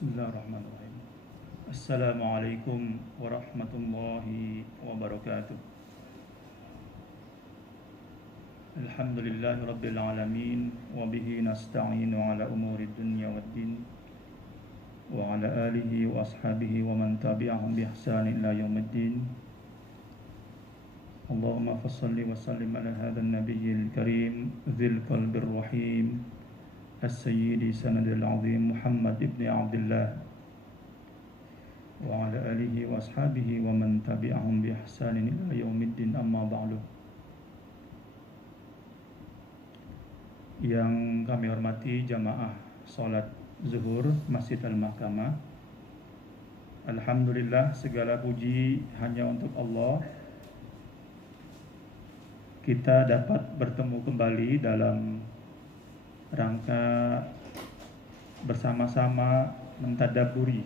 Bismillahirrahmanirrahim. Assalamualaikum warahmatullahi wabarakatuh. Alhamdulillahi rabbil alamin wa bihi nasta'inu ala umuri dunya waddin wa ala alihi wa ashabihi wa man tabi'ahum bi ihsanin ila yaumiddin. Allahumma fassalli wa sallim ala hadzal nabiyyil karim dzil qalbir rahim as-sayyidi sanadil azim Muhammad ibn Abdullah wa ala alihi wa ashabihi wa man tabi'ahum bi ihsanin ila yaumiddin, amma ba'du. Yang kami hormati jamaah salat zuhur Masjid Al-Mahkamah, alhamdulillah segala puji hanya untuk Allah. Kita dapat bertemu kembali dalam rangka bersama-sama mentadabburi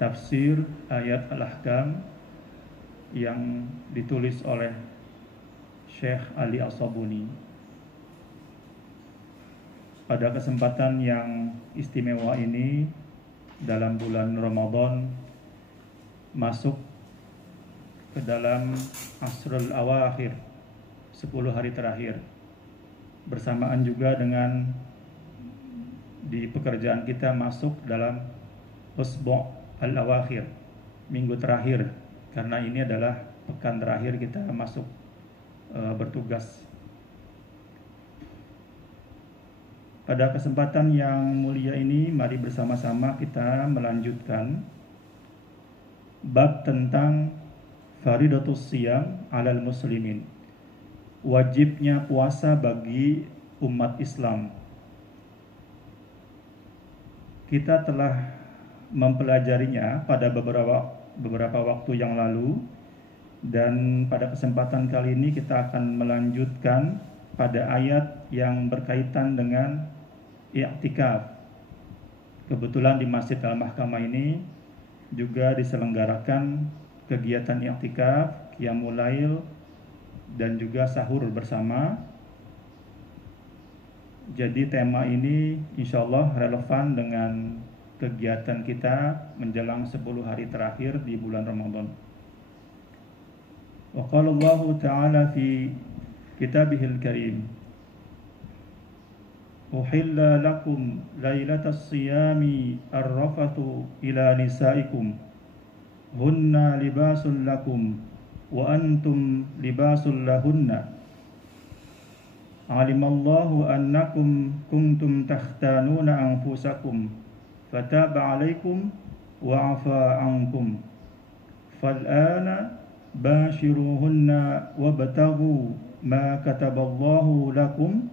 tafsir ayat Al-Ahkam yang ditulis oleh Syekh Ali As-Sabuni. Pada kesempatan yang istimewa ini, dalam bulan Ramadan masuk ke dalam Asrul Awakhir, 10 hari terakhir, bersamaan juga dengan di pekerjaan kita masuk dalam Usbu' Al-Awakhir, minggu terakhir, karena ini adalah pekan terakhir kita masuk bertugas. Pada kesempatan yang mulia ini, mari bersama-sama kita melanjutkan bab tentang faridatus siyam alal muslimin, wajibnya puasa bagi umat Islam. Kita telah mempelajarinya pada beberapa waktu yang lalu, dan pada kesempatan kali ini kita akan melanjutkan pada ayat yang berkaitan dengan i'tikaf. Kebetulan di Masjid Al-Mahkamah ini juga diselenggarakan kegiatan i'tikaf, qiyamul lail, dan juga sahur bersama. Jadi tema ini insyaallah relevan dengan kegiatan kita menjelang 10 hari terakhir di bulan Ramadan. Wa qala Allah Ta'ala fi kitabihil karim, uhilla lakum lailatas siyami ar-rafathu ila nisaikum hunna libasul lakum wa antum libasul lahunna alimallahu annakum kuntum takhtanuna anfusakum fataba alaikum wa afa ankum fal'ana bashiruhunna wabtaghu ma kataballahu lakum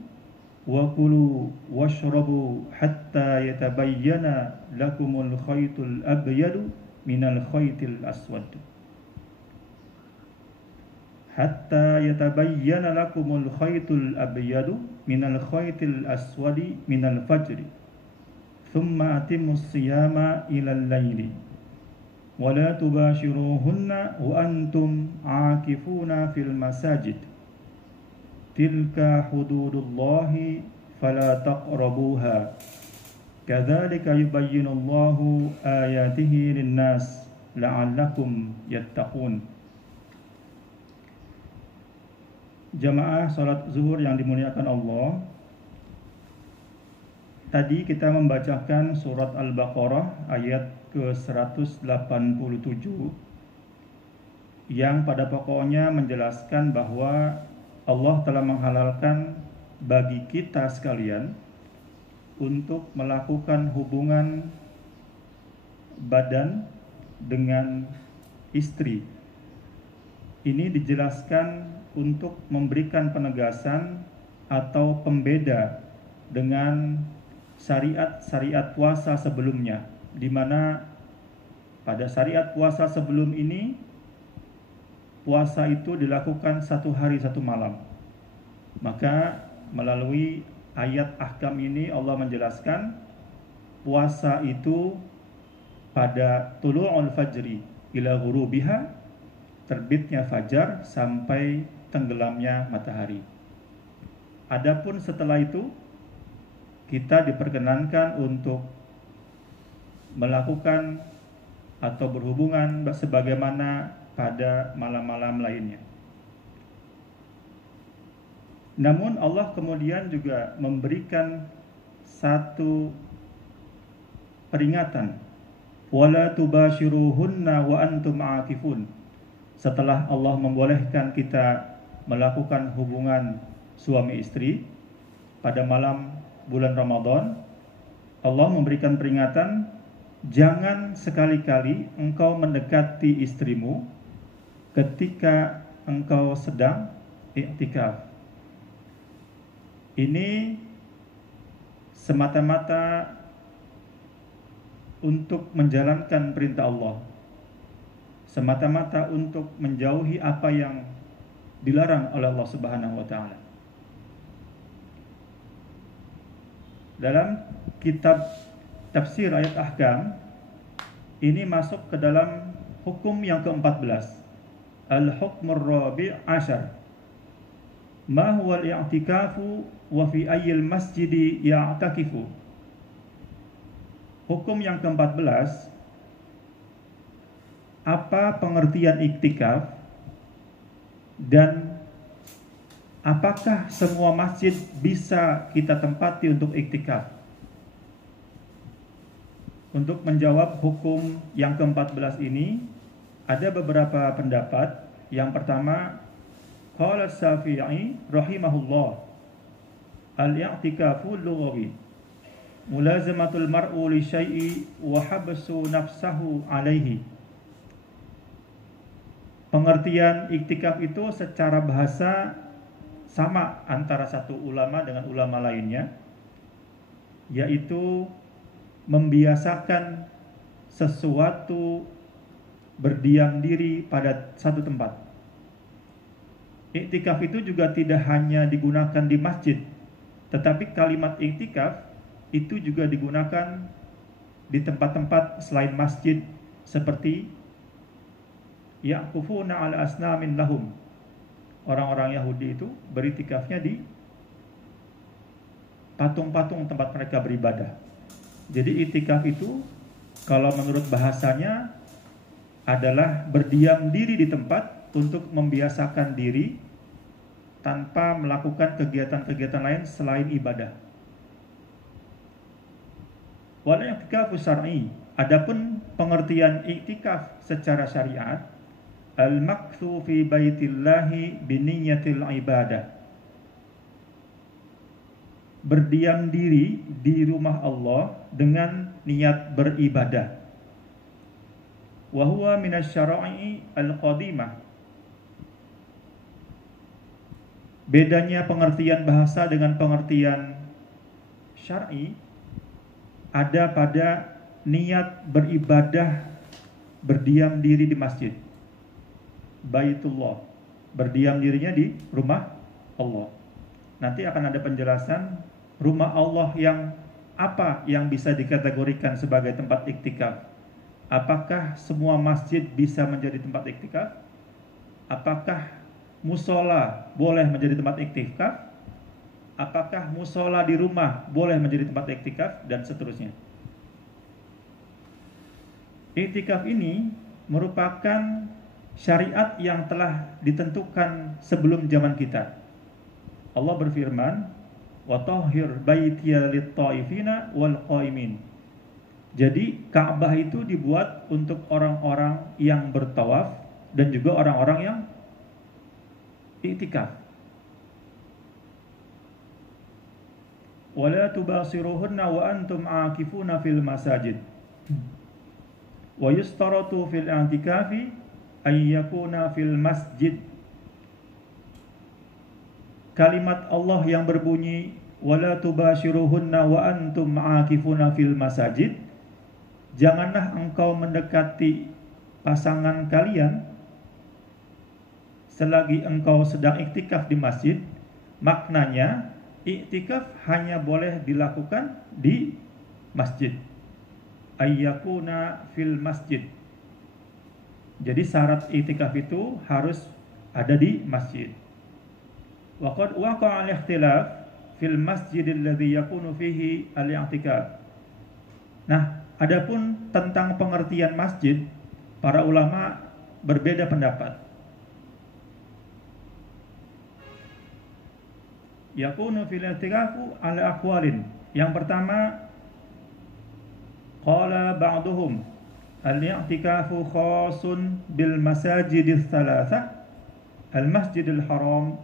wa kulu washrabu hatta yatabayyana lakumul khaytul abyadu minal khaytil aswad hatta yatabayyana lakumul khaytul abyadu minal khaytil aswadi minal fajri thumma atimmus siyama ilal layli wa la tubashiruhunna wa antum aakifuna fil masajid tilka hududullahi fala taqrabuha kadzalika yubayyinullahu ayatihi linnas la'allakum yattaqun. Jamaah salat zuhur yang dimuliakan Allah, tadi kita membacakan surat Al-Baqarah ayat ke-187 yang pada pokoknya menjelaskan bahwa Allah telah menghalalkan bagi kita sekalian untuk melakukan hubungan badan dengan istri. Ini dijelaskan untuk memberikan penegasan atau pembeda dengan syariat-syariat puasa sebelumnya, di mana pada syariat puasa sebelum ini puasa itu dilakukan 1 hari 1 malam. Maka melalui ayat ahkam ini Allah menjelaskan puasa itu pada tulu'ul fajri ila ghurubiha, terbitnya fajar sampai tenggelamnya matahari. Adapun setelah itu kita diperkenankan untuk melakukan atau berhubungan sebagaimana pada malam-malam lainnya. Namun Allah kemudian juga memberikan satu peringatan, wala tubashiruhunna wa antum aakifun. Setelah Allah membolehkan kita melakukan hubungan suami istri pada malam bulan Ramadan, Allah memberikan peringatan, jangan sekali-kali engkau mendekati istrimu ketika engkau sedang i'tikaf. Ini semata-mata untuk menjalankan perintah Allah, semata-mata untuk menjauhi apa yang dilarang oleh Allah Subhanahu wa taala. Dalam kitab tafsir ayat ahkam ini masuk ke dalam hukum yang ke-14, al-hukmur rabi' ashar, ma huwa al-i'tikafu wa fi ayyil masjidi ya'takifu. Hukum yang ke-14, apa pengertian iktikaf dan apakah semua masjid bisa kita tempati untuk iktikaf? Untuk menjawab hukum yang ke-14 ini ada beberapa pendapat. Yang pertama, qala Syafi'i rahimahullah, al-i'tikafu lughawi mulazamatul mar'u li syai'i wa habsu nafsahu alaihi. Pengertian iktikaf itu secara bahasa sama antara satu ulama dengan ulama lainnya, yaitu membiasakan sesuatu berdiam diri pada satu tempat. Iktikaf itu juga tidak hanya digunakan di masjid, tetapi kalimat iktikaf itu juga digunakan di tempat-tempat selain masjid, seperti ya'kufuna ala asnamin lahum. Orang-orang Yahudi itu beriktikafnya di patung-patung tempat mereka beribadah. Jadi iktikaf itu kalau menurut bahasanya adalah berdiam diri di tempat untuk membiasakan diri tanpa melakukan kegiatan-kegiatan lain selain ibadah. Wal i'tikafu syar'i, adapun pengertian iktikaf secara syariat, al-makthu fi baitillahi binniyatil ibadah, berdiam diri di rumah Allah dengan niat beribadah. Wa huwa minasyara'i al-qadimah. Bedanya pengertian bahasa dengan pengertian syar'i ada pada niat beribadah, berdiam diri di masjid Baitullah, berdiam dirinya di rumah Allah. Nanti akan ada penjelasan rumah Allah yang apa yang bisa dikategorikan sebagai tempat iktikaf. Apakah semua masjid bisa menjadi tempat iktikaf? Apakah musola boleh menjadi tempat iktikaf? Apakah musola di rumah boleh menjadi tempat iktikaf? Dan seterusnya. Iktikaf ini merupakan syariat yang telah ditentukan sebelum zaman kita. Allah berfirman, wa tahhir baitiya lit-taifina wal qaimin. Jadi Ka'bah itu dibuat untuk orang-orang yang bertawaf dan juga orang-orang yang iktikaf. Wala tubasiruhunna wa antum aakifuna fil masajid. Wa yustaratu fil i'tikafi ay yakuna fil masjid. Kalimat Allah yang berbunyi wala tubashiruhunna wa antum aakifuna fil masajid, janganlah engkau mendekati pasangan kalian selagi engkau sedang iktikaf di masjid. Maknanya iktikaf hanya boleh dilakukan di masjid, ayyakuna fil masjid. Jadi syarat iktikaf itu harus ada di masjid. Waqad waqa'a al-ikhtilaf fil masjid alladhi yakunu fihi al-i'tikaf. Nah, Adapun tentang pengertian masjid, para ulama berbeda pendapat. Yakunu fil i'tikafu ala aqwalin. Yang pertama, qala ba'duhum al-i'tikafu khasun bil masajidis thalathah, al-masjidil haram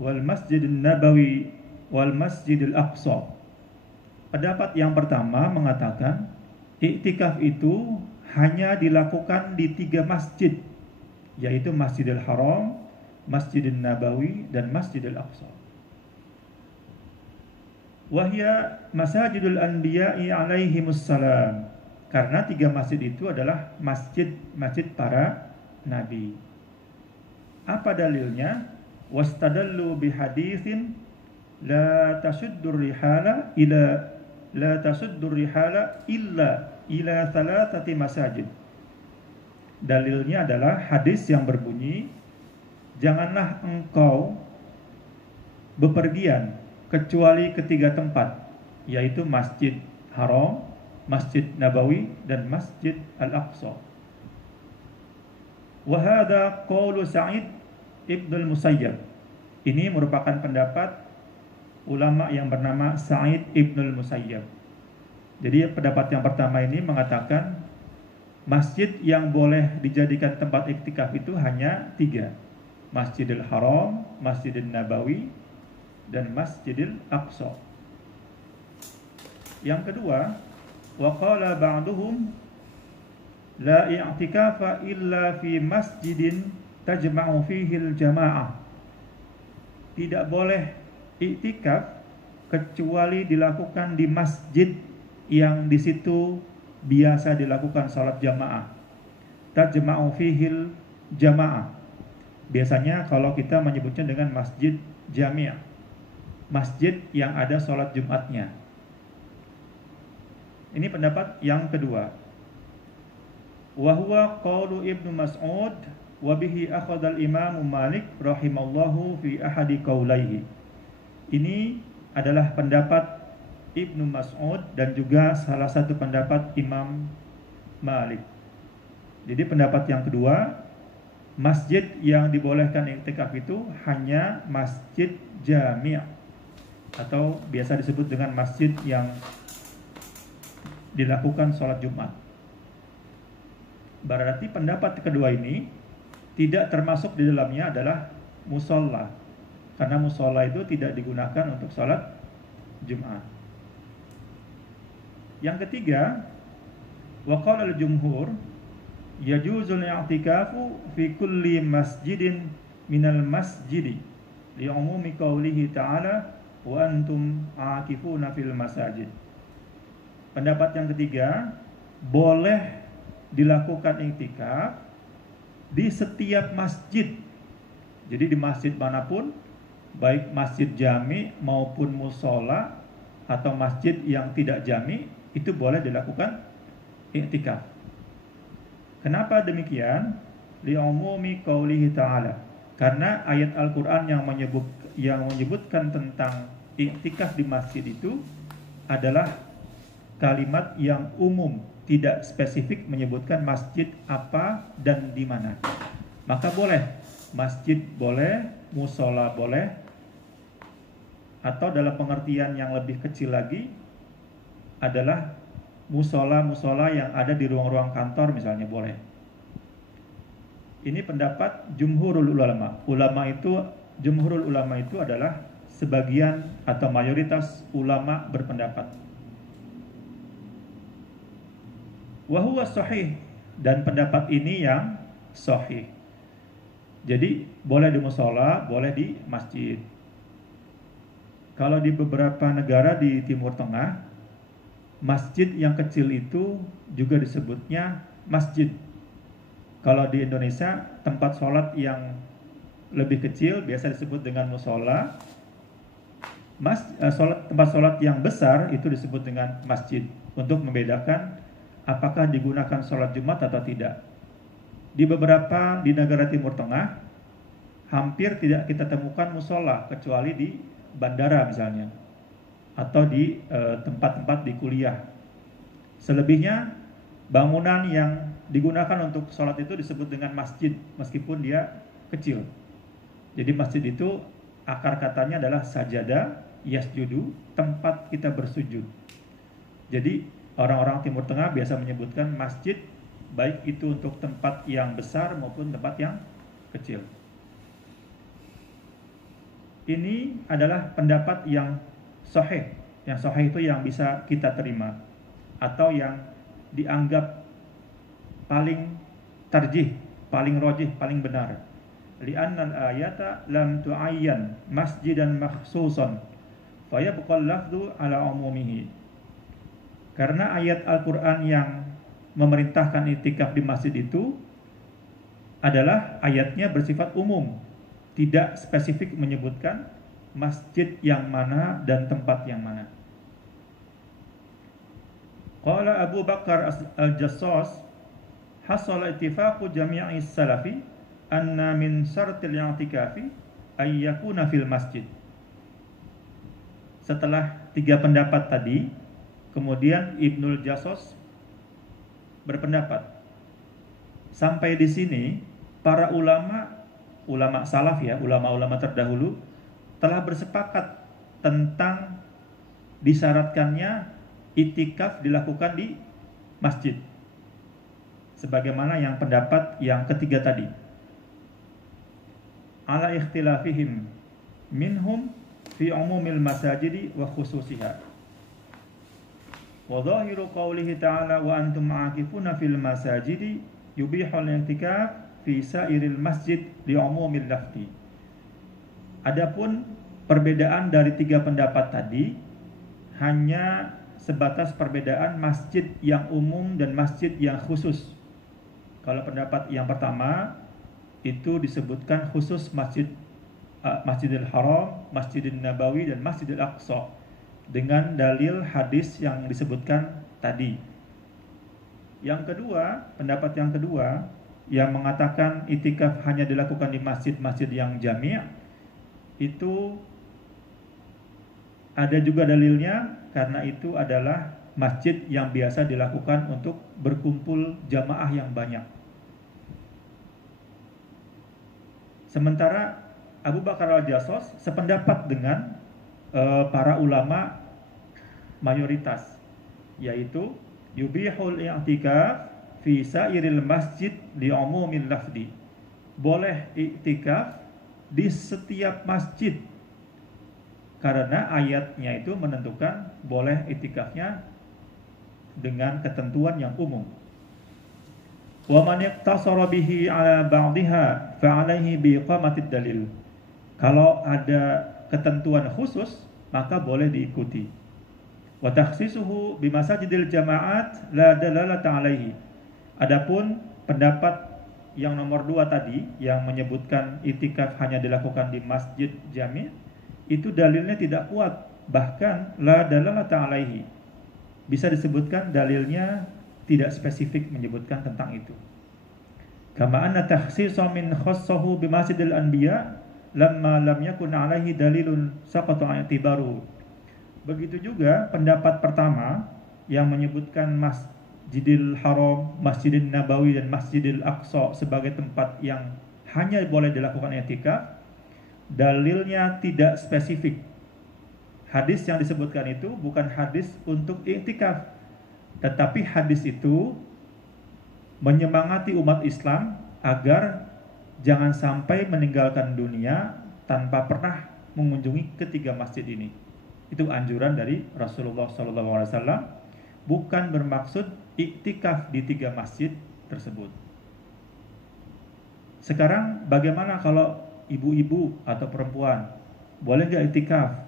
wal masjidin nabawi wal masjidil aqsa. Pendapat yang pertama mengatakan i'tikaf itu hanya dilakukan di 3 masjid, yaitu Masjidil Haram, Masjidin Nabawi, dan Masjidil Aqsa. Wahya Masajidul Anbiya'i alaihimus salam. Karena 3 masjid itu adalah masjid-masjid para nabi. Apa dalilnya? Wastadallu bihaditsin la tasuddur rihala illa ila thalathati masajid. Dalilnya adalah hadis yang berbunyi, janganlah engkau bepergian kecuali ke 3 tempat, yaitu Masjid Haram, Masjid Nabawi, dan Masjid Al-Aqsa. Wa hadha qaulu Sa'id ibn al-Musayyab. Ini merupakan pendapat ulama yang bernama Sa'id ibn al-Musayyab. Jadi pendapat yang pertama ini mengatakan masjid yang boleh dijadikan tempat iktikaf itu hanya 3. Masjidil Haram, Masjidil Nabawi, dan Masjidil Aqsa. Yang kedua, wa qala ba'duhum la i'tikafa illa fi masjidin tajma'u fihi al-jama'ah. Tidak boleh iktikaf kecuali dilakukan di masjid yang di situ biasa dilakukan salat jamaah. Tajma'u fihil jamaah. Biasanya kalau kita menyebutnya dengan masjid jami', masjid yang ada salat Jumatnya. Ini pendapat yang kedua. Wa huwa qaulu Ibnu Mas'ud wa bihi akhadha al-Imam Malik rahimallahu fi ahadi qaulaihi. Ini adalah pendapat Ibnu Mas'ud dan juga salah satu pendapat Imam Malik. Jadi pendapat yang kedua, masjid yang dibolehkan iktikaf itu hanya masjid jami' atau biasa disebut dengan masjid yang dilakukan sholat Jumat. Berarti pendapat kedua ini tidak termasuk di dalamnya adalah musola, karena musola itu tidak digunakan untuk sholat Jumat. Yang ketiga, wa qala al-jumhur yajuzul i'tikafu fi kulli masjidin minal masjidi li umumi qaulihi ta'ala wa antum aakifuna fil masajid. Pendapat yang ketiga, boleh dilakukan i'tikaf di setiap masjid. Jadi di masjid manapun, baik masjid jami maupun musola atau masjid yang tidak jami, itu boleh dilakukan i'tikaf. Kenapa demikian? Li'umumi qaulihi ta'ala. Karena ayat Al-Qur'an yang menyebutkan tentang i'tikaf di masjid itu adalah kalimat yang umum, tidak spesifik menyebutkan masjid apa dan di mana. Maka boleh, masjid boleh, musola boleh, atau dalam pengertian yang lebih kecil lagi adalah musola-musola yang ada di ruang-ruang kantor misalnya boleh. Ini pendapat jumhurul ulama. Jumhurul ulama itu adalah sebagian atau mayoritas ulama berpendapat. Wa huwa sahih, dan pendapat ini yang sahih. Jadi boleh di musola, boleh di masjid. Kalau di beberapa negara di Timur Tengah, masjid yang kecil itu juga disebutnya masjid. Kalau di Indonesia, tempat sholat yang lebih kecil biasa disebut dengan musola. Tempat sholat yang besar itu disebut dengan masjid, untuk membedakan apakah digunakan sholat Jumat atau tidak. Di negara Timur Tengah, hampir tidak kita temukan musola kecuali di bandara misalnya, atau di tempat-tempat di kuliah. Selebihnya bangunan yang digunakan untuk sholat itu disebut dengan masjid meskipun dia kecil. Jadi masjid itu akar katanya adalah sajada, yasjudu, tempat kita bersujud. Jadi orang-orang Timur Tengah biasa menyebutkan masjid baik itu untuk tempat yang besar maupun tempat yang kecil. Ini adalah pendapat yang sahih. Yang sahih itu yang bisa kita terima atau yang dianggap paling tarjih, paling rajih, paling benar. Li'anna al-ayata lam tu'ayyan masjidan makhsusan fayabqa al-lafdhu ala umumihi. Karena ayat Al-Qur'an yang memerintahkan i'tikaf di masjid itu adalah ayatnya bersifat umum, tidak spesifik menyebutkan masjid yang mana dan tempat yang mana. Qala Abu Bakar Al-Jassas hasala ittifaqu jami'i salafi anna min syartil i'tikafi ay yakuna fil masjid. Setelah 3 pendapat tadi, kemudian Ibnul Jassas berpendapat sampai di sini para ulama salaf ya, ulama-ulama terdahulu telah bersepakat tentang disyaratkannya i'tikaf dilakukan di masjid. Sebagaimana yang pendapat yang ketiga tadi. Ala ikhtilafihim minhum fi umumil masajidi wa khususiha. Wa dhahiru qawlihi ta'ala wa antum aakifuna fil masajidi yubihul i'tikaf fi sairil masjid li umumil lafzi. Adapun perbedaan dari 3 pendapat tadi hanya sebatas perbedaan masjid yang umum dan masjid yang khusus. Kalau pendapat yang pertama itu disebutkan khusus Masjidil Haram, Masjidil Nabawi dan Masjidil Aqsa dengan dalil hadis yang disebutkan tadi. Yang kedua, pendapat yang kedua yang mengatakan i'tikaf hanya dilakukan di masjid-masjid yang jami' itu ada juga dalilnya karena itu adalah masjid yang biasa dilakukan untuk berkumpul jamaah yang banyak. Sementara Abu Bakar Al-Jassas sependapat dengan para ulama mayoritas, yaitu yubihul i'tikaf fi sairil masjid li umumil lafdi. Boleh i'tikaf di setiap masjid karena ayatnya itu menentukan boleh i'tikafnya dengan ketentuan yang umum. Wa man iqtasara bihi ala ba'dihha fa 'alaihi biiqamatid dalil. Kalau ada ketentuan khusus maka boleh diikuti. Wa takhsisuhu bi masajidil jama'at la dalalata 'alaihi. Adapun pendapat yang nomor 2 tadi yang menyebutkan i'tikaf hanya dilakukan di masjid jami' itu dalilnya tidak kuat, bahkan la dalalata 'alaihi. Bisa disebutkan dalilnya tidak spesifik menyebutkan tentang itu. Kama anna takhsisa min khassahu bi masjidil anbiya lamma lam yakun 'alaihi dalilun saqata i'tibaru. Begitu juga pendapat pertama yang menyebutkan Masjidil Haram, Masjidil Nabawi dan Masjidil Aqsa sebagai tempat yang hanya boleh dilakukan i'tikaf, dalilnya tidak spesifik. Hadis yang disebutkan itu bukan hadis untuk i'tikaf, tetapi hadis itu menyemangati umat Islam agar jangan sampai meninggalkan dunia tanpa pernah mengunjungi ketiga masjid ini. Itu anjuran dari Rasulullah SAW, bukan bermaksud i'tikaf di 3 masjid tersebut. Sekarang bagaimana kalau ibu-ibu atau perempuan boleh nggak i'tikaf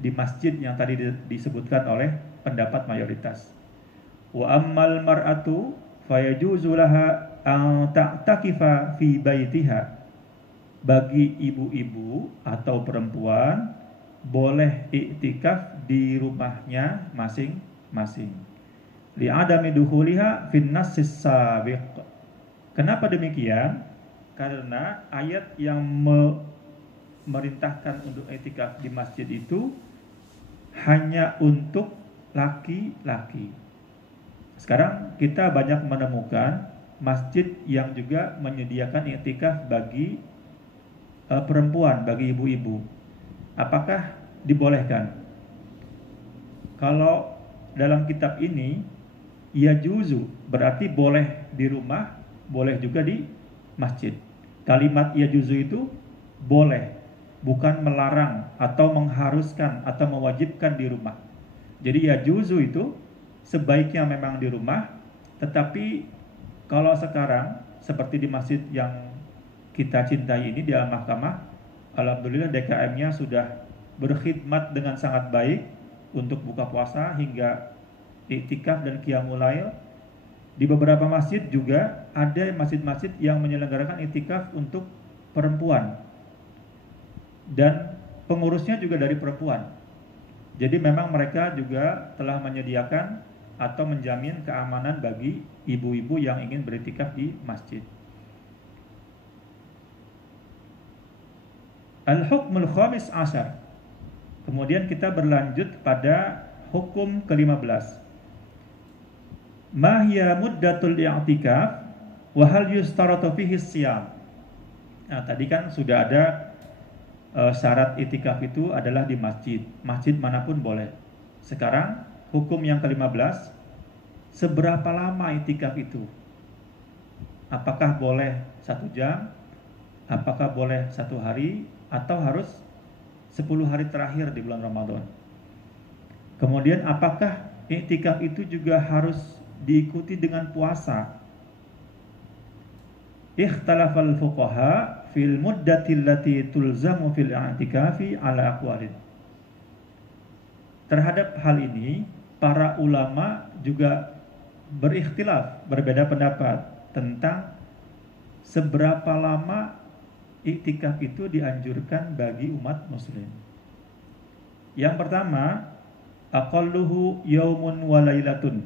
di masjid yang tadi disebutkan oleh pendapat mayoritas? Wa ammal mar'atu fayajuzu laha an ta'takifa fi baitiha. Bagi ibu-ibu atau perempuan boleh i'tikaf di rumahnya masing-masing. Li adami dukhuliha fin nassis sabiq. Kenapa demikian? Karena ayat yang memerintahkan untuk i'tikaf di masjid itu hanya untuk laki-laki. Sekarang kita banyak menemukan masjid yang juga menyediakan i'tikaf bagi perempuan, bagi ibu-ibu. Apakah dibolehkan? Kalau dalam kitab ini ya juzu, berarti boleh di rumah, boleh juga di masjid. Kalimat ya juzu itu boleh, bukan melarang atau mengharuskan atau mewajibkan di rumah. Jadi ya juzu itu sebaiknya memang di rumah, tetapi kalau sekarang seperti di masjid yang kita cintai ini di Al-Mahkamah, alhamdulillah DKM-nya sudah berkhidmat dengan sangat baik untuk buka puasa hingga iktikaf dan qiyamul lail. Di beberapa masjid juga ada masjid-masjid yang menyelenggarakan iktikaf untuk perempuan dan pengurusnya juga dari perempuan. Jadi memang mereka juga telah menyediakan atau menjamin keamanan bagi ibu-ibu yang ingin beriktikaf di masjid. Al-hukmul khamis ashar. Kemudian kita berlanjut pada hukum ke-15. Ma hiya muddatul i'tikaf wa hal yustaratu fihi siyam. Nah, tadi kan sudah ada syarat i'tikaf itu adalah di masjid. Masjid manapun boleh. Sekarang hukum yang ke-15, seberapa lama i'tikaf itu? Apakah boleh 1 jam? Apakah boleh 1 hari? Atau harus 10 hari terakhir di bulan Ramadan? Kemudian apakah i'tikaf itu juga harus diikuti dengan puasa? Ikhtalafal fuqaha fil muddati allati tulzamu fil i'tikafi ala aqwalin. Terhadap hal ini, para ulama juga berikhtilaf, berbeda pendapat tentang seberapa lama iktikaf itu dianjurkan bagi umat muslim. Yang pertama, aqalluhu yaumun wa lailatun.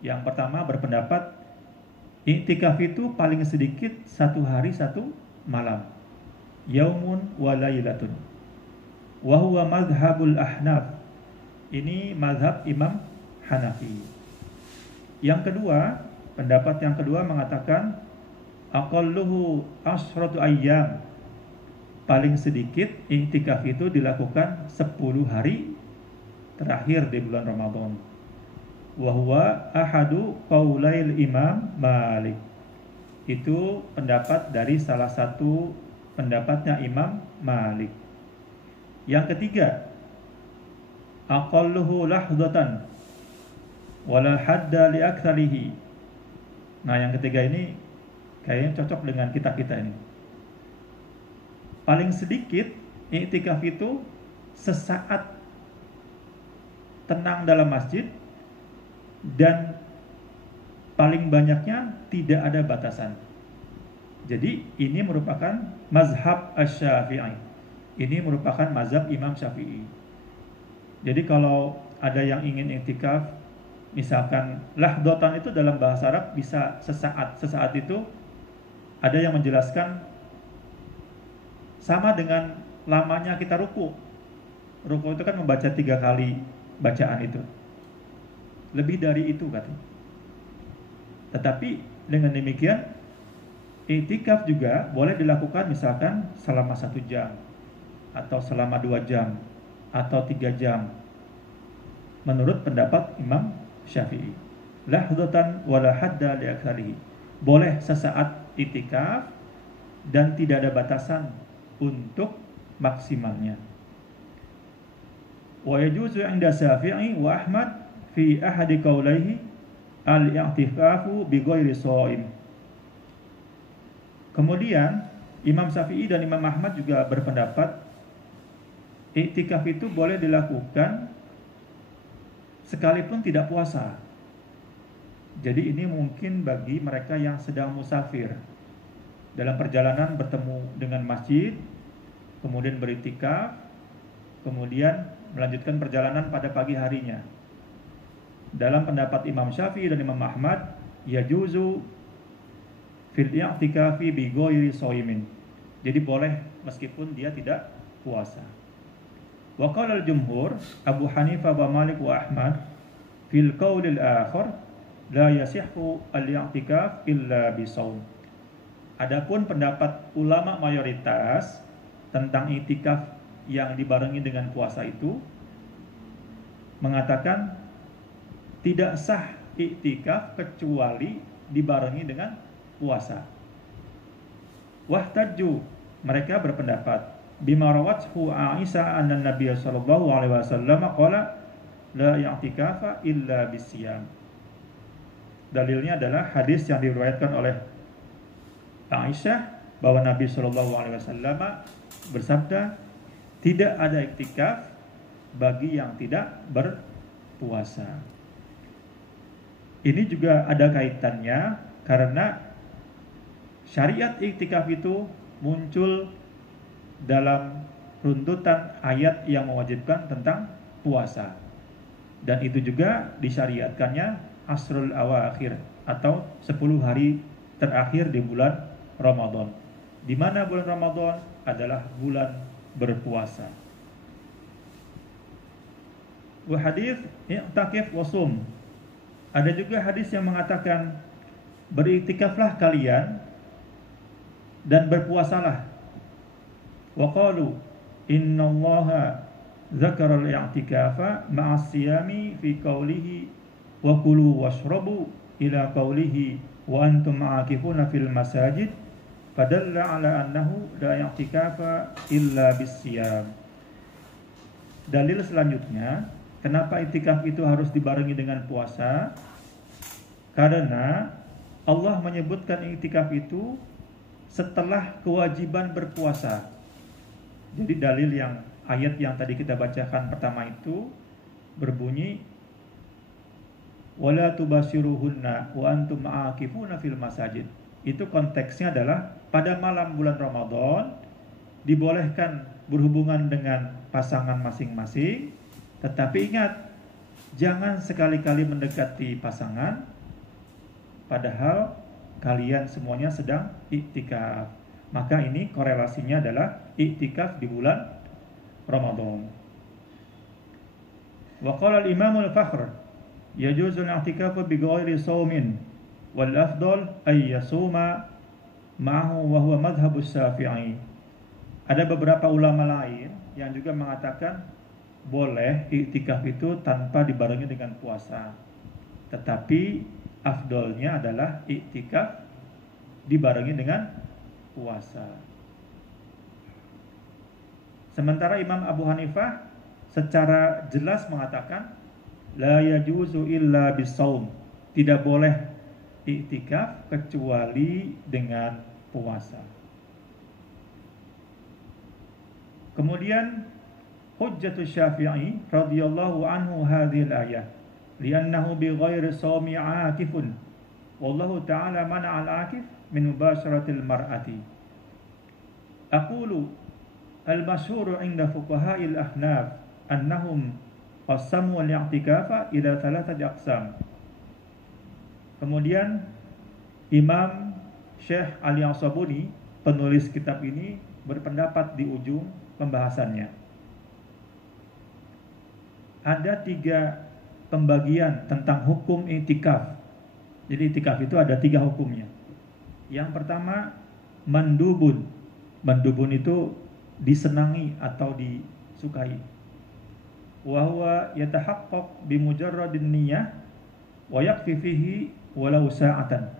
Yang pertama berpendapat iktikaf itu paling sedikit 1 hari 1 malam. Yaumun wa lailatun. Wa huwa madhhabul ahnaf. Ini mazhab Imam Hanafi. Yang kedua, pendapat yang kedua mengatakan aqalluhu asratu ayyam. Paling sedikit iktikaf itu dilakukan 10 hari terakhir di bulan Ramadan. Wa huwa ahadu qaulail Imam Malik. Itu pendapat dari salah satu pendapatnya Imam Malik. Yang ketiga, aqalluhu lahdatan wala hadda li aktsarihi. Nah, yang ketiga ini kayaknya cocok dengan kita ini. Paling sedikit iktikaf itu sesaat tenang dalam masjid, dan paling banyaknya tidak ada batasan. Jadi ini merupakan mazhab Asy-Syafi'i. Ini merupakan mazhab Imam Syafi'i. Jadi kalau ada yang ingin iktikaf, misalkan lahdatan itu dalam bahasa Arab bisa sesaat. Sesaat itu ada yang menjelaskan sama dengan lamanya kita ruku. Ruku itu kan membaca 3 kali bacaan itu. Lebih dari itu katanya. Tetapi dengan demikian iktikaf juga boleh dilakukan misalkan selama 1 jam atau selama 2 jam atau 3 jam menurut pendapat Imam Syafi'i. Lahdatan wala hadda li aktsarihi. Boleh sesaat iktikaf dan tidak ada batasan untuk maksimalnya. Wa yajuzu 'inda Syafi'i wa Ahmad fi ahadi qaulaihi al-i'tikafu bi ghairi shaim. Kemudian Imam Syafi'i dan Imam Ahmad juga berpendapat iktikaf itu boleh dilakukan sekalipun tidak puasa. Jadi ini mungkin bagi mereka yang sedang musafir, dalam perjalanan bertemu dengan masjid, kemudian beriktikaf, kemudian melanjutkan perjalanan pada pagi harinya. Dalam pendapat Imam Syafi'i dan Imam Ahmad, yajuzu fil i'tikafi bi ghairi shaimin. Jadi boleh meskipun dia tidak puasa. Wa qala al-jumhur Abu Hanifah wa Malik wa Ahmad fil qaulil akhar la yasihhu al-i'tikaf illa bisawm. Adapun pendapat ulama mayoritas tentang i'tikaf yang dibarengi dengan puasa itu mengatakan tidak sah i'tikaf kecuali dibarengi dengan puasa. Wahtajju, mereka berpendapat bima rawathu Aisyah anna Nabiy sallallahu alaihi wasallam qala la i'tikafa illa bisiyam. Dalilnya adalah hadis yang diriwayatkan oleh Aisyah bahwa Nabi sallallahu alaihi wasallam bersabda, tidak ada iktikaf bagi yang tidak berpuasa. Ini juga ada kaitannya karena syariat iktikaf itu muncul dalam runtutan ayat yang mewajibkan tentang puasa. Dan itu juga disyariatkannya asrul awakhir atau 10 hari terakhir di bulan Ramadan. Di mana bulan Ramadan adalah bulan berpuasa. Wa hadis i'takif wasum. Ada juga hadis yang mengatakan beriktikaflah kalian dan berpuasalah. Wa qalu innallaha dzakara al-i'tikafa ma'as siyami fi qawlihi wa kulu washrabu ila qawlihi wa antum ma'akifuna fil masajid fadalla ala annahu la i'tikafa illa bis-siyam. Dalil selanjutnya, kenapa i'tikaf itu harus dibarengi dengan puasa? Karena Allah menyebutkan i'tikaf itu setelah kewajiban berpuasa. Jadi dalil yang ayat yang tadi kita bacakan pertama itu berbunyi wala tubashiruhunna wa antum aakifuna fil masajid. Itu konteksnya adalah pada malam bulan Ramadan dibolehkan berhubungan dengan pasangan masing-masing, tetapi ingat jangan sekali-kali mendekati pasangan padahal kalian semuanya sedang iktikaf. Maka ini korelasinya adalah iktikaf di bulan Ramadan. Wa qala al-Imam al-Fakhr yajuzu al-i'tikafu bi ghairi shaumin wal afdal ay yasuma ma'ahu wa huwa madhhabu Syafi'i. Ada beberapa ulama lain yang juga mengatakan boleh iktikaf itu tanpa dibarengi dengan puasa. Tetapi afdolnya adalah iktikaf dibarengi dengan puasa. Sementara Imam Abu Hanifah secara jelas mengatakan la yajuzu illa bisawm, tidak boleh iktikaf kecuali dengan puasa. Kemudian Hujjatus Syafi'i radhiyallahu anhu hadhil ayah li'annahu bi ghairi sawmi 'akifun wallahu ta'ala mana'al 'akif min mubasharatil mar'ati. Aqulu al-masyhur 'inda fuqaha'il ahnaf annahum qasamu al-i'tikafa ila thalathati aqsam. Kemudian Imam Syekh Ali As-Sabuni, penulis kitab ini, berpendapat di ujung pembahasannya ada 3 pembagian tentang hukum i'tikaf. Jadi i'tikaf itu ada 3 hukumnya. Yang pertama mandubun. Mandubun itu disenangi atau disukai. Wa huwa yatahaqqaq bi mujarradin niyyah wa yakfi fihi walau sa'atan.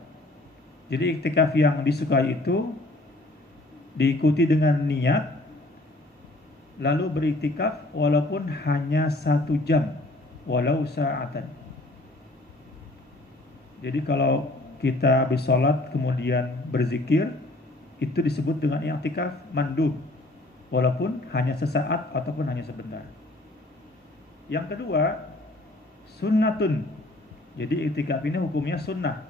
Jadi i'tikaf yang disukai itu diikuti dengan niat lalu beriktikaf walaupun hanya 1 jam, walau sa'atan. Jadi kalau kita habis sholat kemudian berzikir, itu disebut dengan i'tikaf mandub, walaupun hanya sesaat ataupun hanya sebentar. Yang kedua, sunnatun. Jadi i'tikaf ini hukumnya sunnah.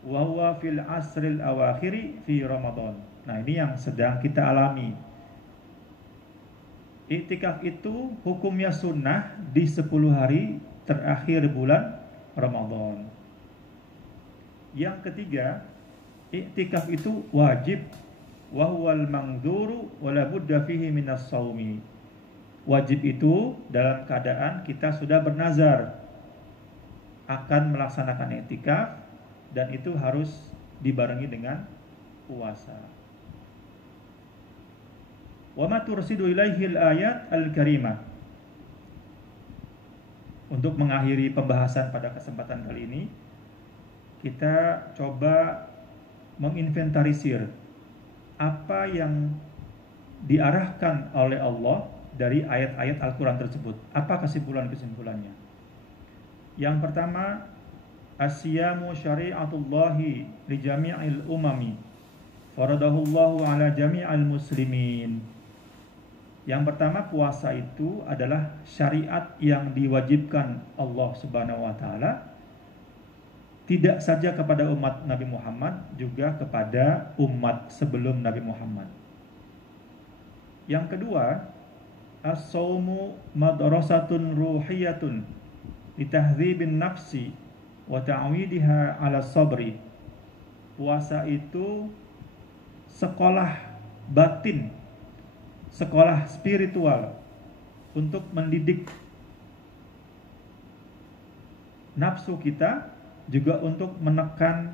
Wa huwa fil asril awakhiri fi Ramadan. Nah, ini yang sedang kita alami. Iktikaf itu hukumnya sunnah di 10 hari terakhir bulan Ramadan. Yang ketiga, iktikaf itu wajib, wa huwal mangduru wa la budda fihi minas shaumi. Wajib itu dalam keadaan kita sudah bernazar. akan melaksanakan i'tikaf, dan itu harus dibarengi dengan puasa. Wa ma tursidu ilaihi al-ayat al-karimah. Untuk mengakhiri pembahasan pada kesempatan kali ini, kita coba menginventarisir apa yang diarahkan oleh Allah dari ayat-ayat Al-Quran tersebut. Apa kesimpulan-kesimpulannya? Yang pertama, asyamu syari'atullahi li jami'il umami faradahullahu ala jami'al muslimin. Yang pertama, puasa itu adalah syariat yang diwajibkan Allah Subhanahu wa taala, tidak saja kepada umat Nabi Muhammad, juga kepada umat sebelum Nabi Muhammad. Yang kedua, as-shaumu madrasatun ruhiyatun litahdzibin nafsi wa ta'widiha 'ala sabri. Puasa itu sekolah batin, sekolah spiritual untuk mendidik nafsu kita, juga untuk menekan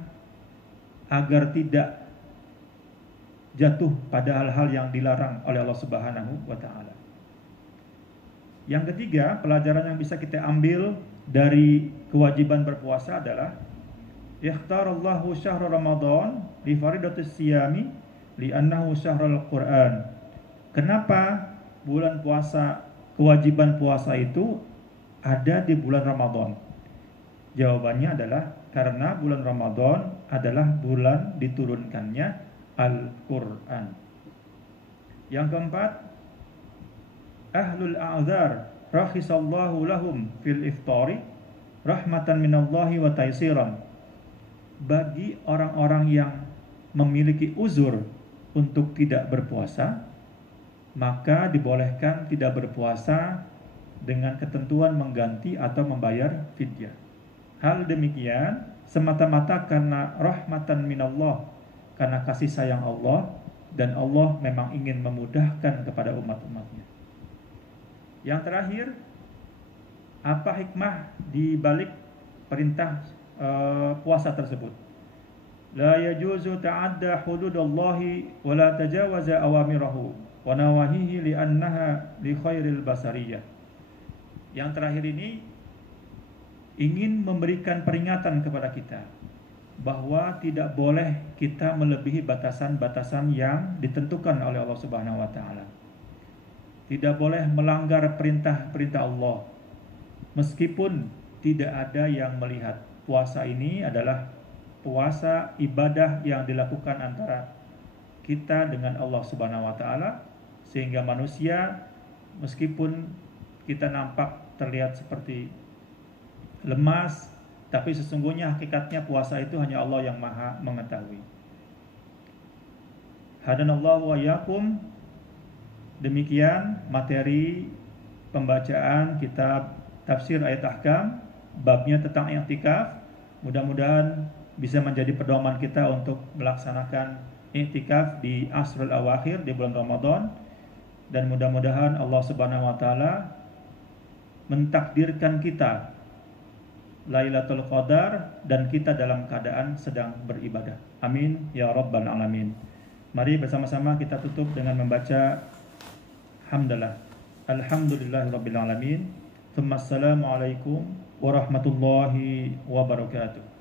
agar tidak jatuh pada hal-hal yang dilarang oleh Allah Subhanahu wa taala. Yang ketiga, pelajaran yang bisa kita ambil dari kewajiban berpuasa adalah ikhtarallahu syahrul Ramadan li faridatis siyami li'annahu syahrul Qur'an. Kenapa bulan puasa, kewajiban puasa itu ada di bulan Ramadan? Jawabannya adalah karena bulan Ramadan adalah bulan diturunkannya Al-Quran. Yang keempat, ahlul a'dzar rakhisallahu lahum fil iftari rahmatan minallahi wa taisiran. Bagi orang-orang yang memiliki uzur untuk tidak berpuasa, maka dibolehkan tidak berpuasa dengan ketentuan mengganti atau membayar fidyah. Hal demikian semata-mata karena rahmatan minallah, karena kasih sayang Allah, dan Allah memang ingin memudahkan kepada umat-umatnya. Yang terakhir, apa hikmah di balik perintah puasa tersebut? La yajuzu ta'adda hududallahi wa la tajawaza awamirahu wa nawahihi li'annaha li khairil basariyah. Yang terakhir ini ingin memberikan peringatan kepada kita bahwa tidak boleh kita melebihi batasan-batasan yang ditentukan oleh Allah Subhanahu wa taala. Tidak boleh melanggar perintah-perintah Allah meskipun tidak ada yang melihat. Puasa ini adalah puasa ibadah yang dilakukan antara kita dengan Allah Subhanahu wa taala, sehingga manusia meskipun kita nampak terlihat seperti lemas, tapi sesungguhnya hakikatnya puasa itu hanya Allah yang Maha mengetahui. Hadanallahu wa iyyakum. Demikian materi pembacaan kitab Tafsir Ayat Ahkam, babnya tentang i'tikaf. Mudah-mudahan bisa menjadi pedoman kita untuk melaksanakan i'tikaf di Ashrul Awakhir di bulan Ramadan, dan mudah-mudahan Allah Subhanahu wa taala mentakdirkan kita Lailatul Qadar dan kita dalam keadaan sedang beribadah. Amin ya rabbal alamin. Mari bersama-sama kita tutup dengan membaca hamdalah. Alhamdulillahirabbil alamin. Assalamualaikum warahmatullahi wabarakatuh.